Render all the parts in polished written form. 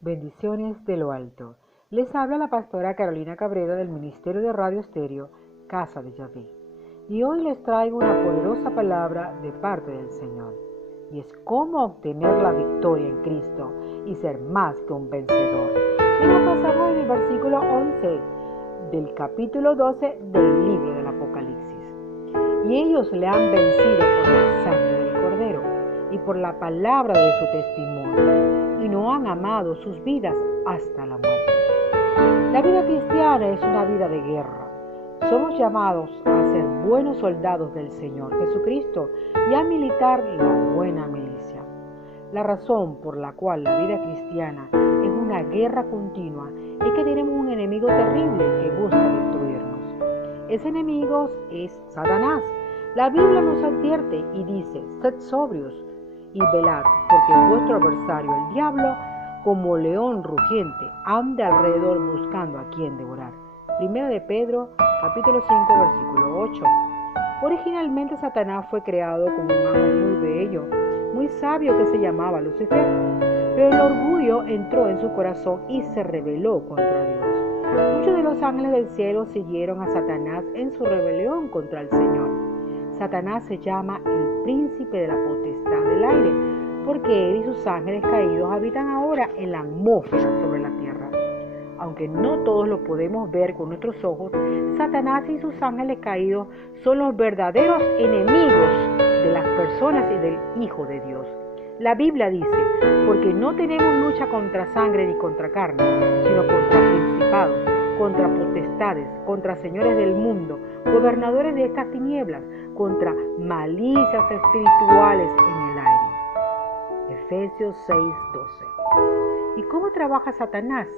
Bendiciones de lo alto. Les habla la pastora Carolina Cabrera del Ministerio de Radio Estéreo, Casa de Yahvé. Y hoy les traigo una poderosa palabra de parte del Señor. Y es cómo obtener la victoria en Cristo y ser más que un vencedor. Y nos pasamos en el versículo 11 del capítulo 12 del libro del Apocalipsis. Y ellos le han vencido por la sangre del Cordero y por la palabra de su testimonio, y no han amado sus vidas hasta la muerte. La vida cristiana es una vida de guerra. Somos llamados a ser buenos soldados del Señor Jesucristo y a militar la buena milicia. La razón por la cual la vida cristiana es una guerra continua es que tenemos un enemigo terrible que busca destruirnos. Ese enemigo es Satanás. La Biblia nos advierte y dice: sed sobrios y velad, porque vuestro adversario, el diablo, como león rugiente, anda alrededor buscando a quien devorar. Primera de Pedro, capítulo 5, versículo 8. Originalmente Satanás fue creado como un ángel muy bello, muy sabio, que se llamaba Lucifer, pero el orgullo entró en su corazón y se rebeló contra Dios. Muchos de los ángeles del cielo siguieron a Satanás en su rebelión contra el Señor. Satanás se llama el príncipe de la potestad del aire, porque él y sus ángeles caídos habitan ahora en la atmósfera sobre la tierra. Aunque no todos lo podemos ver con nuestros ojos, Satanás y sus ángeles caídos son los verdaderos enemigos de las personas y del Hijo de Dios. La Biblia dice: porque no tenemos lucha contra sangre ni contra carne, sino contra principados, contra potestades, contra señores del mundo, gobernadores de estas tinieblas, contra malicias espirituales en el aire. Efesios 6:12. ¿Y cómo trabaja Satanás?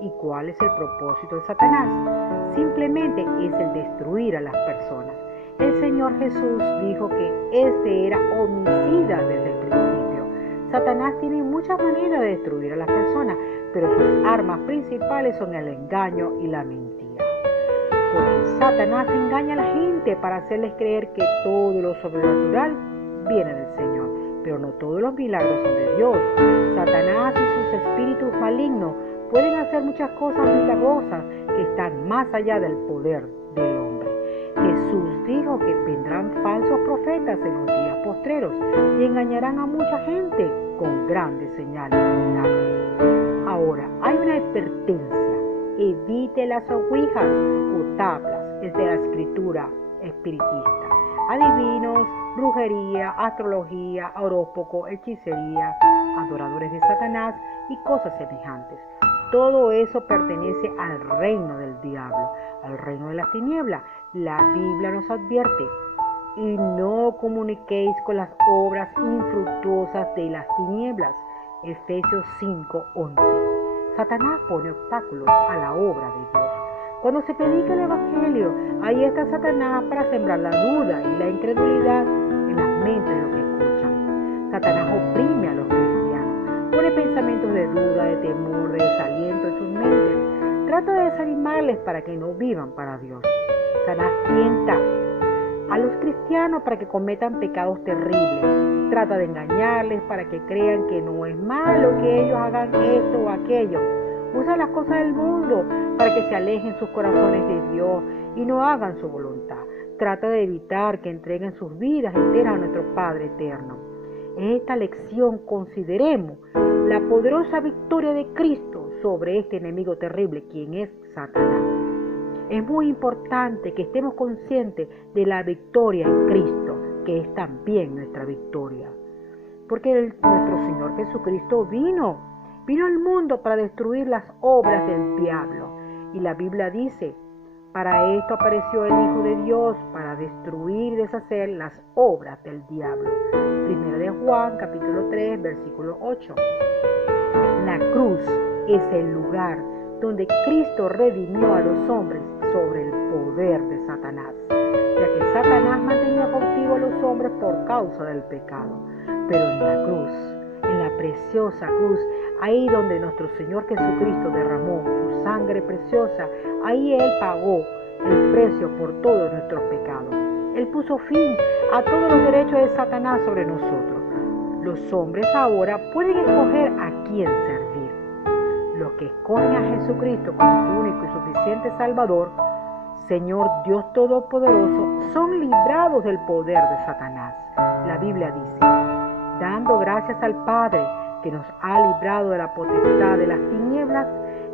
¿Y cuál es el propósito de Satanás? Simplemente es el destruir a las personas. El Señor Jesús dijo que este era homicida desde el principio. Satanás tiene muchas maneras de destruir a las personas, pero sus armas principales son el engaño y la mentira. Porque Satanás engaña a la gente para hacerles creer que todo lo sobrenatural viene del Señor, pero no todos los milagros son de Dios. Satanás y sus espíritus malignos pueden hacer muchas cosas milagrosas que están más allá del poder del hombre. Jesús dijo que vendrán falsos profetas en los días postreros y engañarán a mucha gente con grandes señales y milagros. Ahora, hay una advertencia: evite las ouijas o tablas de la escritura espiritista, adivinos, brujería, astrología, horóscopo, hechicería, adoradores de Satanás y cosas semejantes. Todo eso pertenece al reino del diablo, al reino de las tinieblas. La Biblia nos advierte: y no comuniquéis con las obras infructuosas de las tinieblas. Efesios 5:11. Satanás pone obstáculos a la obra de Dios. Cuando se predica el Evangelio, ahí está Satanás para sembrar la duda y la incredulidad en las mentes de los que escuchan. Satanás oprime a los cristianos, pone pensamientos de duda, de temor, de desaliento en sus mentes. Trata de desanimarles para que no vivan para Dios. Satanás tienta a los cristianos para que cometan pecados terribles. Trata de engañarles para que crean que no es malo que ellos hagan esto o aquello. Usa las cosas del mundo para que se alejen sus corazones de Dios y no hagan su voluntad. Trata de evitar que entreguen sus vidas enteras a nuestro Padre eterno. En esta lección consideremos la poderosa victoria de Cristo sobre este enemigo terrible, quien es Satanás. Es muy importante que estemos conscientes de la victoria en Cristo, que es también nuestra victoria. Porque nuestro Señor Jesucristo vino al mundo para destruir las obras del diablo. Y la Biblia dice: para esto apareció el Hijo de Dios, para destruir y deshacer las obras del diablo. Primera de Juan, capítulo 3, versículo 8. La cruz es el lugar donde Cristo redimió a los hombres sobre el poder de Satanás, ya que Satanás mantenía cautivos a los hombres por causa del pecado. Pero en la cruz, en la preciosa cruz, ahí donde nuestro Señor Jesucristo derramó su sangre preciosa, ahí Él pagó el precio por todos nuestros pecados. Él puso fin a todos los derechos de Satanás sobre nosotros. Los hombres ahora pueden escoger a quién servir. Los que escogen a Jesucristo como su único y suficiente Salvador, Señor Dios Todopoderoso, son librados del poder de Satanás. La Biblia dice, dando gracias al Padre que nos ha librado de la potestad de las tinieblas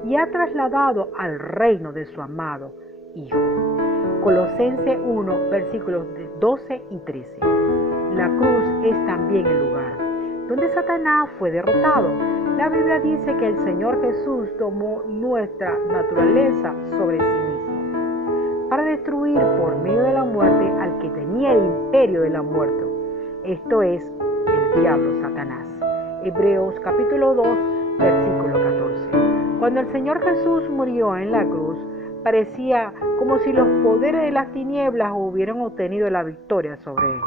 y ha trasladado al reino de su amado Hijo. Colosenses 1, versículos 12 y 13. La cruz es también el lugar donde Satanás fue derrotado. La Biblia dice que el Señor Jesús tomó nuestra naturaleza sobre sí mismo para destruir por medio de la muerte al que tenía el imperio de la muerte. Esto es el diablo Satanás. Hebreos capítulo 2, versículo 14. Cuando el Señor Jesús murió en la cruz, parecía como si los poderes de las tinieblas hubieran obtenido la victoria sobre él.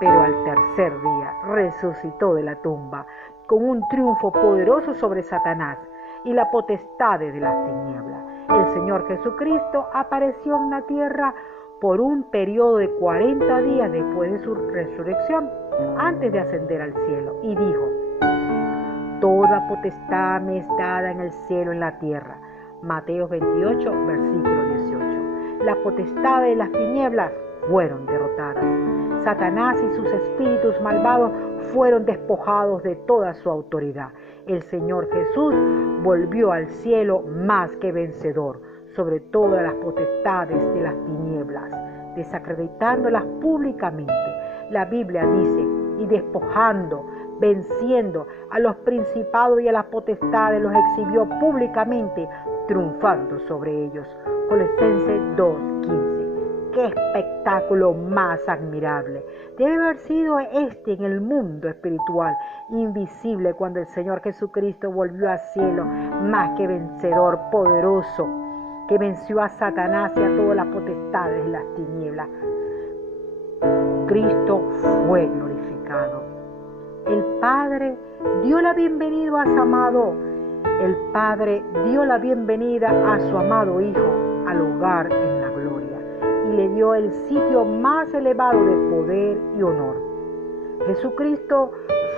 Pero al tercer día resucitó de la tumba con un triunfo poderoso sobre Satanás y la potestad de las tinieblas. El Señor Jesucristo apareció en la tierra por un periodo de 40 días después de su resurrección, antes de ascender al cielo, y dijo: toda potestad me es dada en el cielo y en la tierra. Mateo 28, versículo 18. Las potestades de las tinieblas fueron derrotadas. Satanás y sus espíritus malvados fueron despojados de toda su autoridad. El Señor Jesús volvió al cielo más que vencedor sobre todas las potestades de las tinieblas, desacreditándolas públicamente. La Biblia dice, y despojando, venciendo a los principados y a las potestades, los exhibió públicamente, triunfando sobre ellos. Colosenses 2:15. ¡Qué espectáculo más admirable! Debe haber sido este en el mundo espiritual, invisible, cuando el Señor Jesucristo volvió al cielo más que vencedor, poderoso, que venció a Satanás y a todas las potestades de las tinieblas. Cristo fue glorificado. El Padre dio la bienvenida a su amado. El Padre dio la bienvenida a su amado Hijo al hogar en la gloria y le dio el sitio más elevado de poder y honor. Jesucristo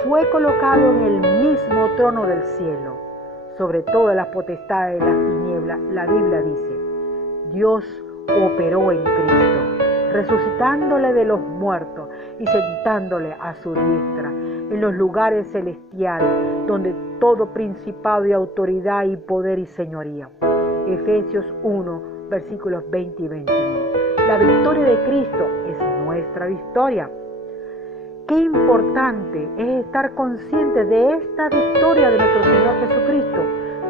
fue colocado en el mismo trono del cielo, sobre todas las potestades de las tinieblas. La Biblia dice, Dios operó en Cristo, resucitándole de los muertos y sentándole a su diestra en los lugares celestiales, donde todo principado y autoridad y poder y señoría. Efesios 1, versículos 20 y 21. La victoria de Cristo es nuestra victoria. Qué importante es estar consciente de esta victoria de nuestro Señor Jesucristo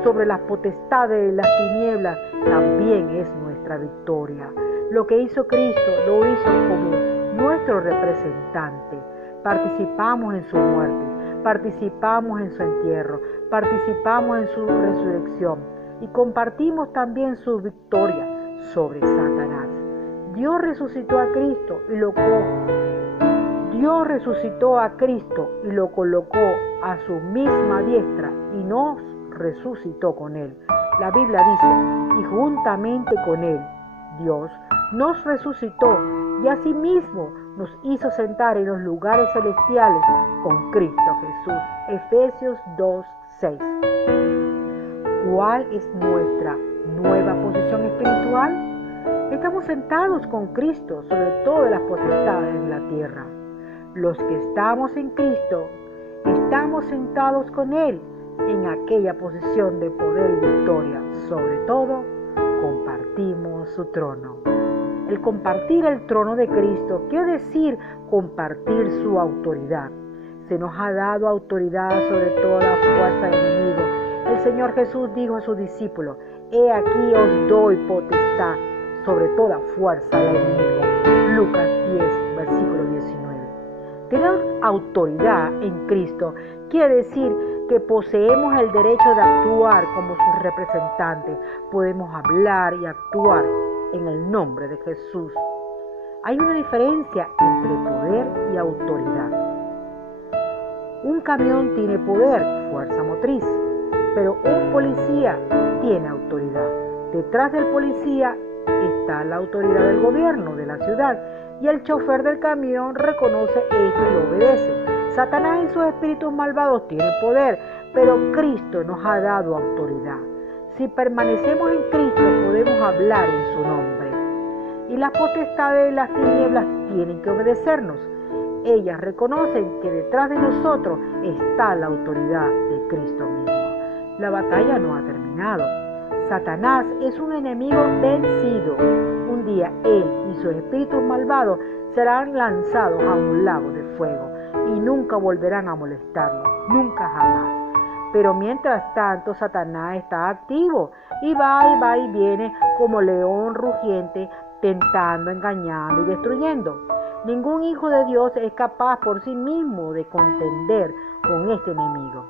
sobre las potestades de las tinieblas. También es nuestra victoria. Lo que hizo Cristo lo hizo como nuestro representante. Participamos en su muerte, participamos en su entierro, participamos en su resurrección y compartimos también su victoria sobre Satanás. Dios resucitó a Cristo y lo colocó a su misma diestra y nos resucitó con él. La Biblia dice, y juntamente con él, Dios nos resucitó y asimismo nos hizo sentar en los lugares celestiales con Cristo Jesús. Efesios 2:6. ¿Cuál es nuestra nueva posición espiritual? Estamos sentados con Cristo sobre todas las potestades de la tierra. Los que estamos en Cristo, estamos sentados con Él en aquella posición de poder y victoria. Sobre todo, compartimos su trono. El compartir el trono de Cristo quiere decir compartir su autoridad. Se nos ha dado autoridad sobre toda la fuerza del enemigo. El Señor Jesús dijo a sus discípulos, he aquí os doy potestad sobre toda fuerza del enemigo. Lucas 10, versículo 19. Tener autoridad en Cristo quiere decir que poseemos el derecho de actuar como sus representantes. Podemos hablar y actuar en el nombre de Jesús. Hay una diferencia entre poder y autoridad. Un camión tiene poder, fuerza motriz, pero un policía tiene autoridad. Detrás del policía está la autoridad del gobierno de la ciudad y el chofer del camión reconoce esto y lo obedece. Satanás y sus espíritus malvados tienen poder, pero Cristo nos ha dado autoridad. Si permanecemos en Cristo, podemos hablar en su nombre. Y las potestades de las tinieblas tienen que obedecernos. Ellas reconocen que detrás de nosotros está la autoridad de Cristo mismo. La batalla no ha terminado. Satanás es un enemigo vencido. Un día él y sus espíritus malvados serán lanzados a un lago de fuego y nunca volverán a molestarlo, nunca jamás. Pero mientras tanto Satanás está activo y va y viene como león rugiente, tentando, engañando y destruyendo. Ningún hijo de Dios es capaz por sí mismo de contender con este enemigo.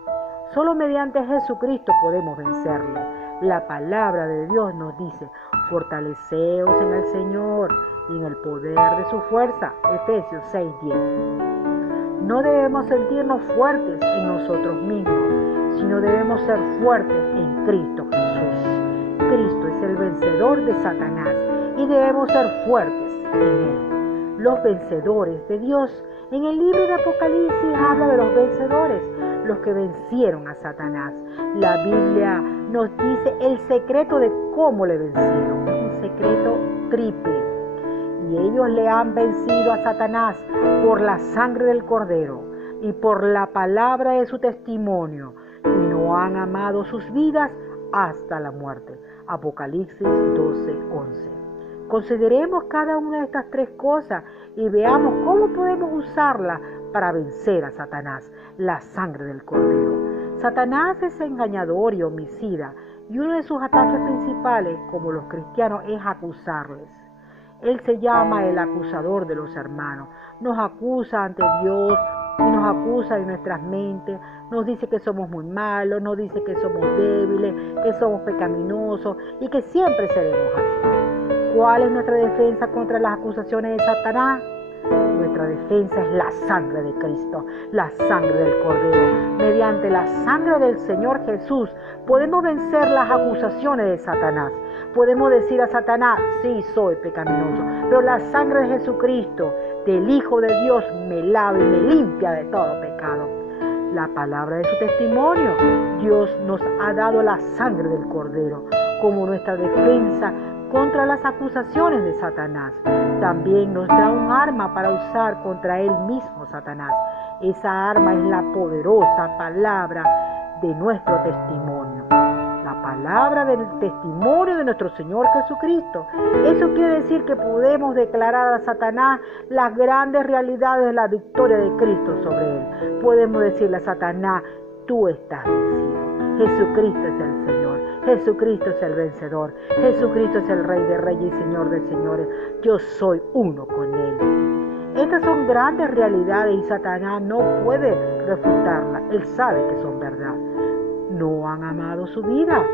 Solo mediante Jesucristo podemos vencerle. La palabra de Dios nos dice: fortaleceos en el Señor y en el poder de su fuerza. Efesios 6:10. No debemos sentirnos fuertes en nosotros mismos, sino debemos ser fuertes en Cristo Jesús. Cristo es el vencedor de Satanás y debemos ser fuertes en él. Los vencedores de Dios. En el libro de Apocalipsis habla de los vencedores, los que vencieron a Satanás. La Biblia nos dice el secreto de cómo le vencieron. Es un secreto triple. Y ellos le han vencido a Satanás por la sangre del Cordero y por la palabra de su testimonio, y no han amado sus vidas hasta la muerte. Apocalipsis 12:11. Consideremos cada una de estas tres cosas y veamos cómo podemos usarlas para vencer a Satanás. La sangre del Cordero. Satanás es engañador y homicida, y uno de sus ataques principales, como los cristianos, es acusarles. Él se llama el acusador de los hermanos. Nos acusa ante Dios y nos acusa en nuestras mentes. Nos dice que somos muy malos, nos dice que somos débiles, que somos pecaminosos y que siempre seremos así. ¿Cuál es nuestra defensa contra las acusaciones de Satanás? Nuestra defensa es la sangre de Cristo, la sangre del Cordero. Mediante la sangre del Señor Jesús podemos vencer las acusaciones de Satanás. Podemos decir a Satanás: sí, soy pecaminoso, pero la sangre de Jesucristo, del Hijo de Dios, me lava y me limpia de todo pecado. La palabra de su testimonio. Dios nos ha dado la sangre del Cordero como nuestra defensa contra las acusaciones de Satanás. También nos da un arma para usar contra él mismo, Satanás. Esa arma es la poderosa palabra de nuestro testimonio. La palabra del testimonio de nuestro Señor Jesucristo. Eso quiere decir que podemos declarar a Satanás las grandes realidades de la victoria de Cristo sobre él. Podemos decirle a Satanás: tú estás vencido. Jesucristo es el Señor. Jesucristo es el vencedor. Jesucristo es el Rey de Reyes y Señor de Señores. Yo soy uno con Él. Estas son grandes realidades y Satanás no puede refutarlas. Él sabe que son verdad. No han amado su vida.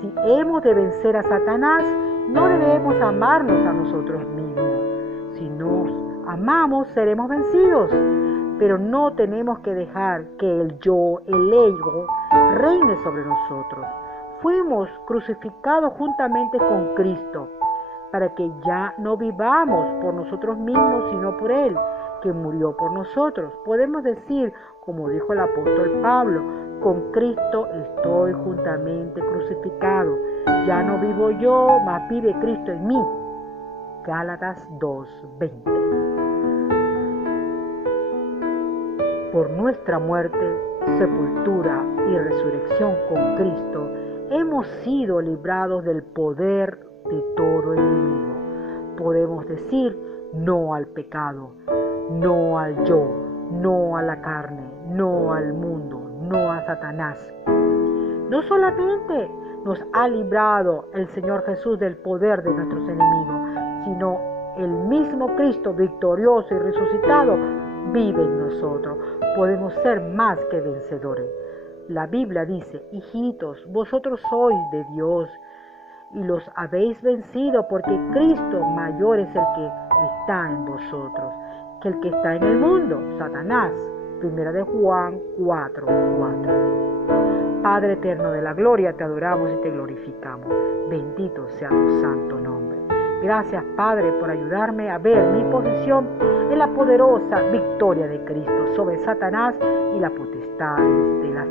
Si hemos de vencer a Satanás, no debemos amarnos a nosotros mismos. Si nos amamos, seremos vencidos. Pero no tenemos que dejar que el yo, el ego, reine sobre nosotros. Fuimos crucificados juntamente con Cristo para que ya no vivamos por nosotros mismos, sino por Él, que murió por nosotros. Podemos decir, como dijo el apóstol Pablo: con Cristo estoy juntamente crucificado. Ya no vivo yo, mas vive Cristo en mí. Gálatas 2:20. Por nuestra muerte, sepultura y resurrección con Cristo, hemos sido librados del poder de todo enemigo. Podemos decir no al pecado, no al yo, no a la carne, no al mundo, no a Satanás. No solamente nos ha librado el Señor Jesús del poder de nuestros enemigos, sino el mismo Cristo victorioso y resucitado vive en nosotros. Podemos ser más que vencedores. La Biblia dice: hijitos, vosotros sois de Dios y los habéis vencido, porque Cristo mayor es el que está en vosotros que el que está en el mundo, Satanás. Primera de Juan 4:4. Padre eterno de la gloria, te adoramos y te glorificamos. Bendito sea tu santo nombre. Gracias, Padre, por ayudarme a ver mi posición en la poderosa victoria de Cristo sobre Satanás y las potestades de las